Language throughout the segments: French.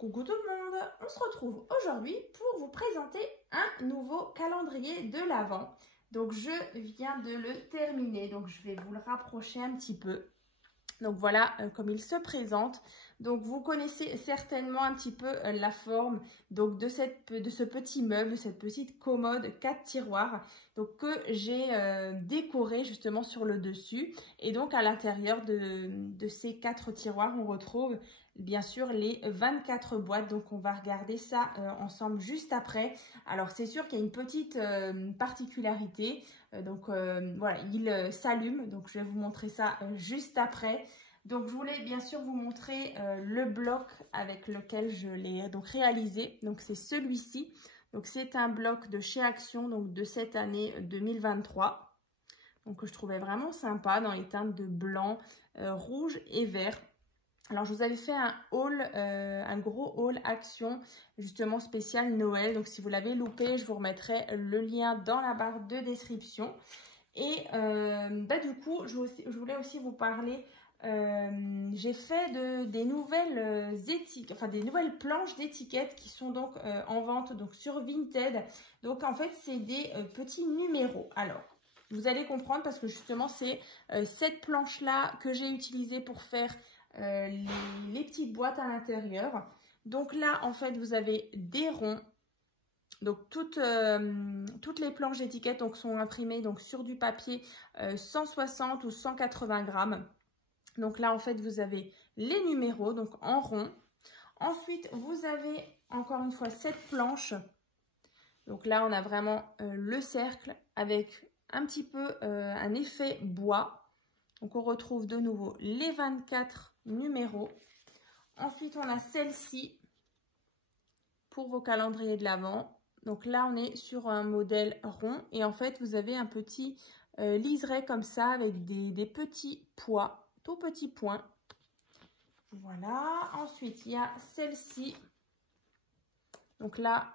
Coucou tout le monde, on se retrouve aujourd'hui pour vous présenter un nouveau calendrier de l'Avent. Donc je viens de le terminer, donc je vais vous le rapprocher un petit peu. Donc voilà comme il se présente. Donc vous connaissez certainement un petit peu la forme donc de ce petit meuble, de cette petite commode 4 tiroirs donc que j'ai décoré justement sur le dessus. Et donc à l'intérieur de ces 4 tiroirs, on retrouve bien sûr les 24 boîtes. Donc on va regarder ça ensemble juste après. Alors c'est sûr qu'il y a une petite particularité. Voilà, il s'allume. Donc je vais vous montrer ça juste après. Donc je voulais bien sûr vous montrer le bloc avec lequel je l'ai donc réalisé. Donc c'est celui-ci. Donc c'est un bloc de chez Action donc de cette année 2023. Donc que je trouvais vraiment sympa dans les teintes de blanc, rouge et vert. Alors je vous avais fait un haul, un gros haul Action justement spécial Noël. Donc si vous l'avez loupé, je vous remettrai le lien dans la barre de description. Et du coup, je voulais aussi vous parler. J'ai fait des nouvelles étiquettes, enfin des nouvelles planches d'étiquettes qui sont donc en vente donc sur Vinted. Donc en fait c'est des petits numéros. Alors vous allez comprendre parce que justement c'est cette planche là que j'ai utilisée pour faire les petites boîtes à l'intérieur. Donc là en fait vous avez des ronds. Donc toutes les planches d'étiquettes donc sont imprimées donc sur du papier 160 ou 180 grammes. Donc là en fait vous avez les numéros donc en rond. Ensuite vous avez encore une fois cette planche. Donc là on a vraiment le cercle avec un petit peu un effet bois. Donc on retrouve de nouveau les 24 numéros. Ensuite on a celle-ci pour vos calendriers de l'Avent. Donc là on est sur un modèle rond et en fait vous avez un petit liseré comme ça avec des petits pois, tout petits points. Voilà. Ensuite il y a celle-ci. Donc là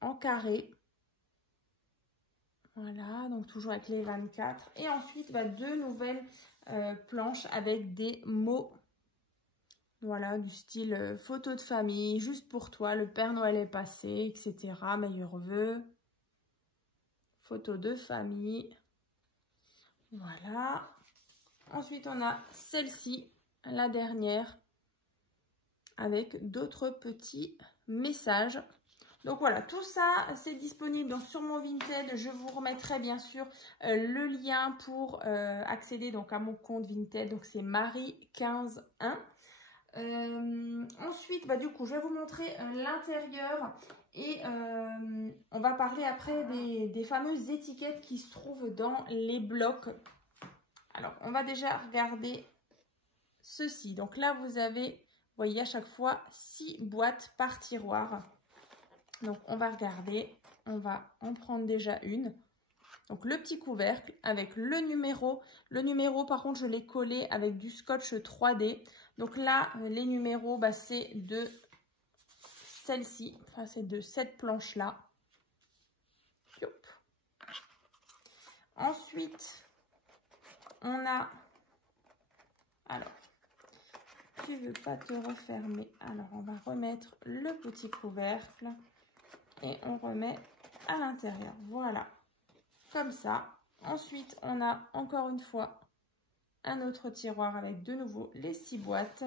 en carré. Voilà, donc toujours avec les 24. Et ensuite deux nouvelles planches avec des mots. Voilà, du style photo de famille, juste pour toi, le Père Noël est passé, etc. Meilleurs vœux. Photo de famille. Voilà. Ensuite, on a celle-ci, la dernière, avec d'autres petits messages. Donc voilà, tout ça, c'est disponible donc sur mon Vinted. Je vous remettrai bien sûr le lien pour accéder donc à mon compte Vinted. Donc c'est Marie151. Ensuite, du coup, je vais vous montrer l'intérieur et on va parler après des fameuses étiquettes qui se trouvent dans les blocs. Alors, on va déjà regarder ceci. Donc là, vous avez, vous voyez, à chaque fois 6 boîtes par tiroir. Donc, on va regarder. On va en prendre déjà une. Donc, le petit couvercle avec le numéro. Le numéro, par contre, je l'ai collé avec du scotch 3D. Donc là, les numéros, c'est de celle-ci. Enfin, c'est de cette planche-là. Ensuite, on a... Alors, tu veux pas te refermer. Alors, on va remettre le petit couvercle. Et on remet à l'intérieur. Voilà. Comme ça. Ensuite, on a encore une fois un autre tiroir avec de nouveau les 6 boîtes.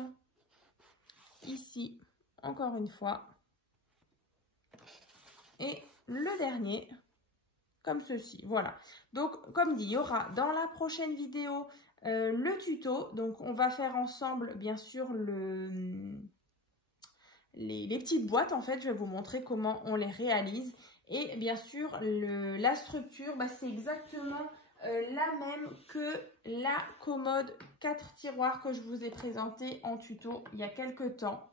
Ici, encore une fois. Et le dernier, comme ceci. Voilà. Donc, comme dit, il y aura dans la prochaine vidéo le tuto. Donc, on va faire ensemble, bien sûr, les petites boîtes. En fait, je vais vous montrer comment on les réalise. Et bien sûr, la structure, c'est exactement la même que la commode 4 tiroirs que je vous ai présentée en tuto il y a quelques temps.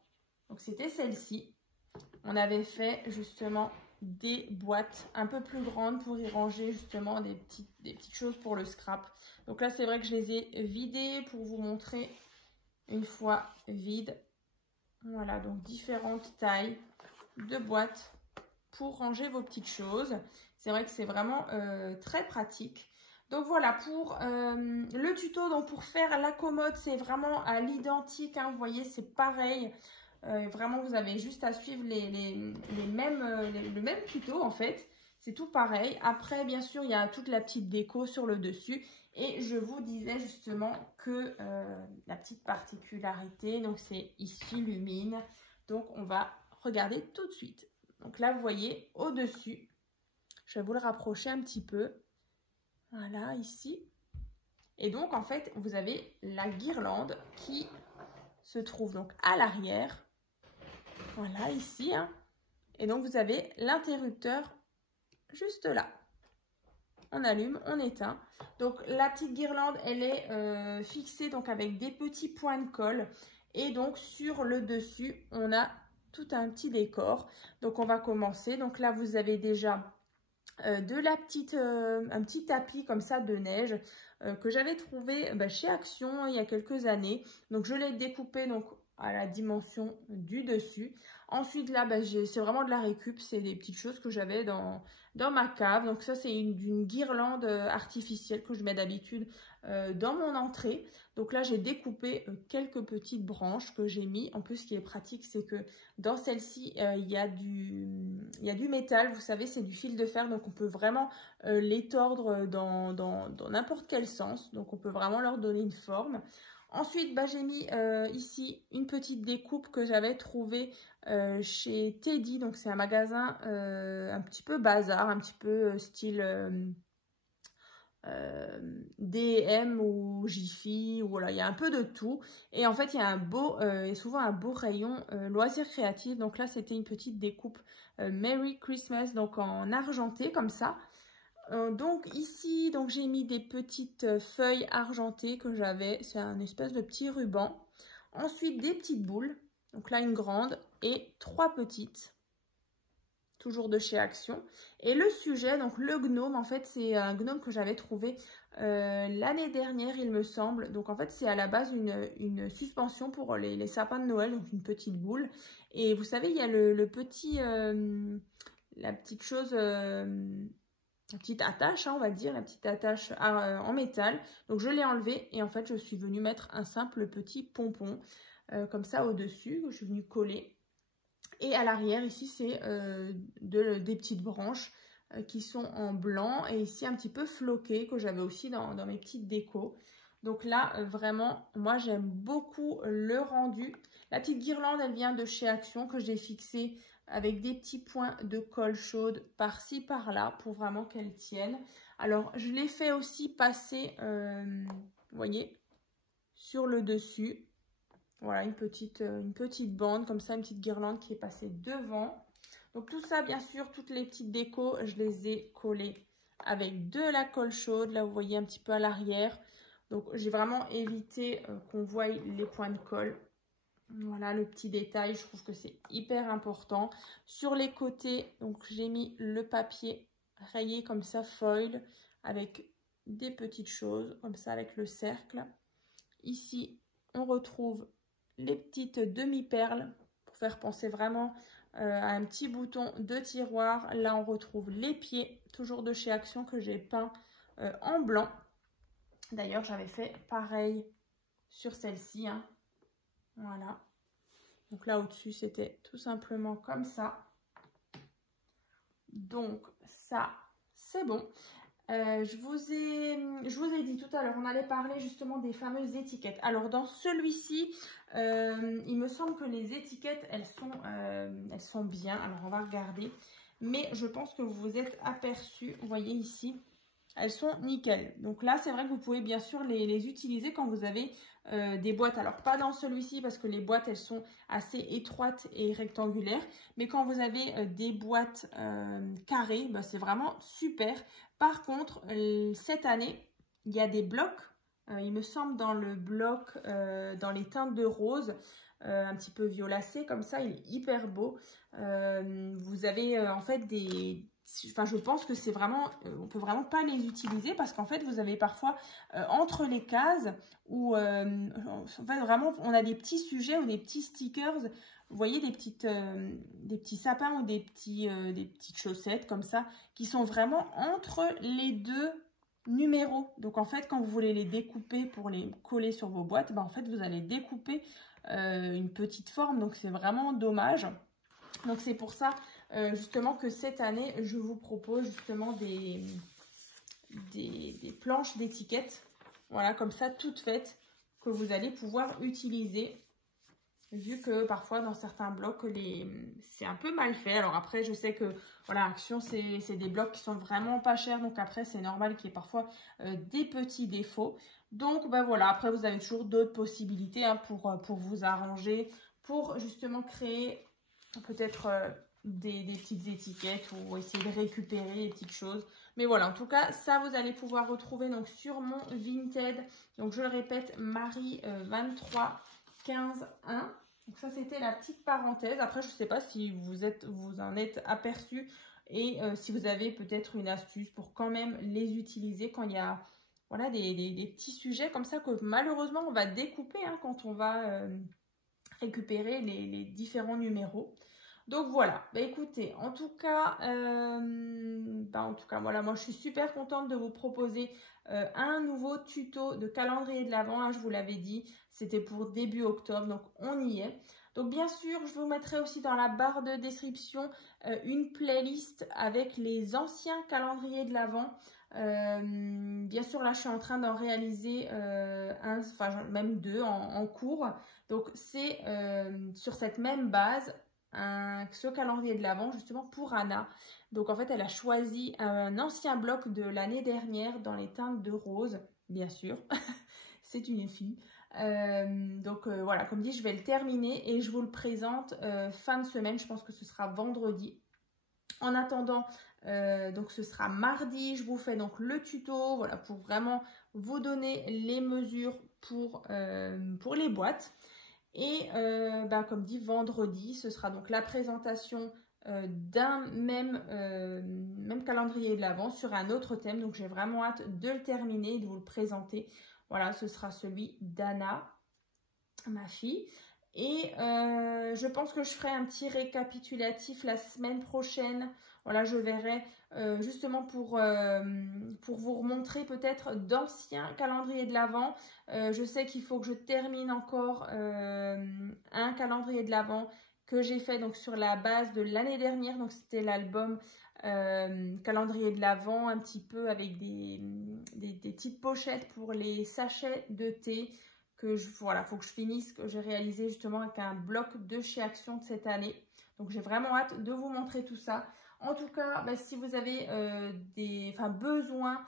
Donc, c'était celle-ci. On avait fait justement des boîtes un peu plus grandes pour y ranger justement des petites choses pour le scrap. Donc là, c'est vrai que je les ai vidées pour vous montrer une fois vides. Voilà, donc différentes tailles de boîtes pour ranger vos petites choses. C'est vrai que c'est vraiment très pratique. Donc voilà, pour le tuto, donc pour faire la commode, c'est vraiment à l'identique. Hein, vous voyez, c'est pareil. Vraiment, vous avez juste à suivre le même tuto en fait. C'est tout pareil. Après, bien sûr, il y a toute la petite déco sur le dessus. Et je vous disais justement que la petite particularité, donc c'est il s'illumine. Donc, on va regarder tout de suite. Donc là, vous voyez, au-dessus, je vais vous le rapprocher un petit peu. Voilà, ici. Et donc, en fait, vous avez la guirlande qui se trouve donc à l'arrière. Voilà, ici. Hein. Et donc, vous avez l'interrupteur juste là. On allume, on éteint. Donc, la petite guirlande, elle est fixée donc avec des petits points de colle. Et donc, sur le dessus, on a tout un petit décor. Donc, on va commencer. Donc là, vous avez déjà un petit tapis comme ça de neige que j'avais trouvé chez Action il y a quelques années. Donc, je l'ai découpé donc à la dimension du dessus. Ensuite, là, c'est vraiment de la récup. C'est des petites choses que j'avais dans ma cave. Donc, ça, c'est d'une guirlande artificielle que je mets d'habitude dans mon entrée. Donc là, j'ai découpé quelques petites branches que j'ai mis. En plus, ce qui est pratique, c'est que dans celle-ci, il y a du métal. Vous savez, c'est du fil de fer. Donc, on peut vraiment les tordre dans n'importe quel sens. Donc, on peut vraiment leur donner une forme. Ensuite, j'ai mis ici une petite découpe que j'avais trouvée chez Teddy. Donc, c'est un magasin un petit peu bazar, un petit peu style DM ou Jiffy. Ou voilà, il y a un peu de tout. Et en fait, il y a souvent un beau rayon loisirs créatifs. Donc là, c'était une petite découpe Merry Christmas, donc en argenté comme ça. Donc ici, j'ai mis des petites feuilles argentées que j'avais. C'est un espèce de petit ruban. Ensuite, des petites boules. Donc là, une grande et 3 petites. Toujours de chez Action. Et le sujet, donc le gnome, en fait, c'est un gnome que j'avais trouvé l'année dernière, il me semble. Donc en fait, c'est à la base une suspension pour les sapins de Noël. Donc une petite boule. Et vous savez, il y a la petite chose... la petite attache, hein, on va dire, la petite attache en métal. Donc, je l'ai enlevé et en fait, je suis venue mettre un simple petit pompon comme ça au-dessus, que je suis venue coller. Et à l'arrière, ici, c'est des petites branches qui sont en blanc et ici un petit peu floquées que j'avais aussi dans mes petites décos. Donc là, vraiment, moi, j'aime beaucoup le rendu. La petite guirlande, elle vient de chez Action que j'ai fixée avec des petits points de colle chaude par-ci, par-là, pour vraiment qu'elle tienne. Alors, je l'ai fait aussi passer, vous voyez, sur le dessus. Voilà, une petite bande, comme ça, une petite guirlande qui est passée devant. Donc, tout ça, bien sûr, toutes les petites décos, je les ai collées avec de la colle chaude. Là, vous voyez un petit peu à l'arrière. Donc, j'ai vraiment évité qu'on voie les points de colle. Voilà le petit détail, je trouve que c'est hyper important. Sur les côtés, donc j'ai mis le papier rayé comme ça, foil, avec des petites choses, comme ça avec le cercle. Ici, on retrouve les petites demi-perles, pour faire penser vraiment à un petit bouton de tiroir. Là, on retrouve les pieds, toujours de chez Action, que j'ai peint en blanc. D'ailleurs, j'avais fait pareil sur celle-ci, hein. Voilà. Donc là, au-dessus, c'était tout simplement comme ça. Donc, ça, c'est bon. Je vous ai dit tout à l'heure, on allait parler justement des fameuses étiquettes. Alors, dans celui-ci, il me semble que les étiquettes, elles sont bien. Alors, on va regarder. Mais je pense que vous vous êtes aperçus, vous voyez ici, elles sont nickel. Donc là, c'est vrai que vous pouvez bien sûr les utiliser quand vous avez des boîtes. Alors, pas dans celui-ci parce que les boîtes, elles sont assez étroites et rectangulaires. Mais quand vous avez des boîtes carrées, c'est vraiment super. Par contre, cette année, il y a des blocs. Il me semble dans le bloc, dans les teintes de rose, un petit peu violacé comme ça. Il est hyper beau. Vous avez en fait des... Enfin, je pense que c'est vraiment, on peut vraiment pas les utiliser parce qu'en fait, vous avez parfois entre les cases où, en fait, vraiment, on a des petits sujets ou des petits stickers. Vous voyez des petits sapins ou des petites chaussettes comme ça qui sont vraiment entre les deux numéros. Donc, en fait, quand vous voulez les découper pour les coller sur vos boîtes, en fait, vous allez découper une petite forme, donc c'est vraiment dommage. Donc c'est pour ça justement que cette année, je vous propose justement des planches d'étiquettes, voilà, comme ça, toutes faites, que vous allez pouvoir utiliser. Vu que parfois dans certains blocs, c'est un peu mal fait. Alors après, je sais que voilà, Action, c'est des blocs qui sont vraiment pas chers. Donc après, c'est normal qu'il y ait parfois des petits défauts. Donc ben voilà, après vous avez toujours d'autres possibilités hein, pour vous arranger, pour justement créer peut-être des petites étiquettes ou essayer de récupérer des petites choses. Mais voilà, en tout cas, ça vous allez pouvoir retrouver donc sur mon Vinted. Donc je le répète, Marie 23 15 1. Donc ça, c'était la petite parenthèse. Après, je ne sais pas si vous en êtes aperçu et si vous avez peut-être une astuce pour quand même les utiliser quand il y a voilà, des petits sujets comme ça que malheureusement, on va découper hein, quand on va récupérer les différents numéros. Donc voilà, bah écoutez, en tout cas, voilà, moi je suis super contente de vous proposer un nouveau tuto de calendrier de l'Avent, hein, je vous l'avais dit, c'était pour début octobre, donc on y est. Donc bien sûr, je vous mettrai aussi dans la barre de description une playlist avec les anciens calendriers de l'Avent. Bien sûr, là je suis en train d'en réaliser même deux en cours. Donc c'est sur cette même base, ce calendrier de l'Avent justement pour Anna. Donc en fait elle a choisi un ancien bloc de l'année dernière dans les teintes de rose, bien sûr. C'est une fille. Voilà, comme dit, je vais le terminer et je vous le présente fin de semaine. Je pense que ce sera vendredi. En attendant, donc ce sera mardi. Je vous fais donc le tuto, voilà, pour vraiment vous donner les mesures pour les boîtes. Et comme dit, vendredi, ce sera donc la présentation d'un même calendrier de l'Avent sur un autre thème. Donc j'ai vraiment hâte de le terminer et de vous le présenter. Voilà, ce sera celui d'Anna, ma fille. Et je pense que je ferai un petit récapitulatif la semaine prochaine. Voilà, je verrai justement pour vous remontrer peut-être d'anciens calendriers de l'Avent. Je sais qu'il faut que je termine encore un calendrier de l'Avent que j'ai fait donc sur la base de l'année dernière. Donc c'était l'album calendrier de l'Avent, un petit peu avec des petites pochettes pour les sachets de thé. Voilà, faut que je finisse, que j'ai réalisé justement avec un bloc de chez Action de cette année. Donc j'ai vraiment hâte de vous montrer tout ça. En tout cas, si vous avez besoin,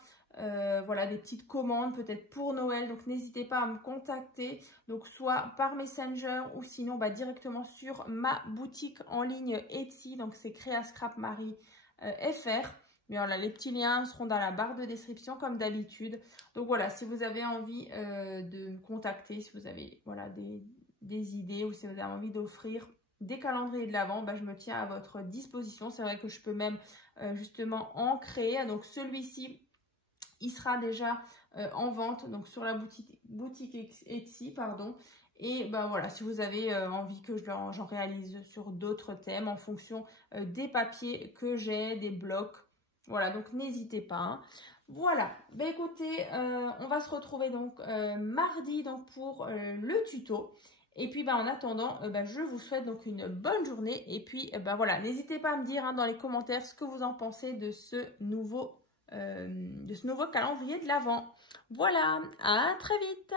voilà, des petites commandes peut-être pour Noël, donc n'hésitez pas à me contacter, donc soit par Messenger ou sinon directement sur ma boutique en ligne Etsy, donc c'est Créascrap Marie FR. Mais voilà, les petits liens seront dans la barre de description comme d'habitude. Donc voilà, si vous avez envie de me contacter, si vous avez voilà, des idées ou si vous avez envie d'offrir des calendriers de l'Avent, je me tiens à votre disposition. C'est vrai que je peux même justement en créer. Donc celui-ci, il sera déjà en vente donc sur la boutique Etsy, pardon. Et voilà, si vous avez envie que j'en réalise sur d'autres thèmes en fonction des papiers que j'ai, des blocs. Voilà, donc n'hésitez pas. Hein. Voilà, écoutez, on va se retrouver donc mardi donc, pour le tuto. Et puis en attendant, je vous souhaite donc une bonne journée. Et puis voilà, n'hésitez pas à me dire hein, dans les commentaires ce que vous en pensez de ce nouveau calendrier de l'Avent. Voilà, à très vite.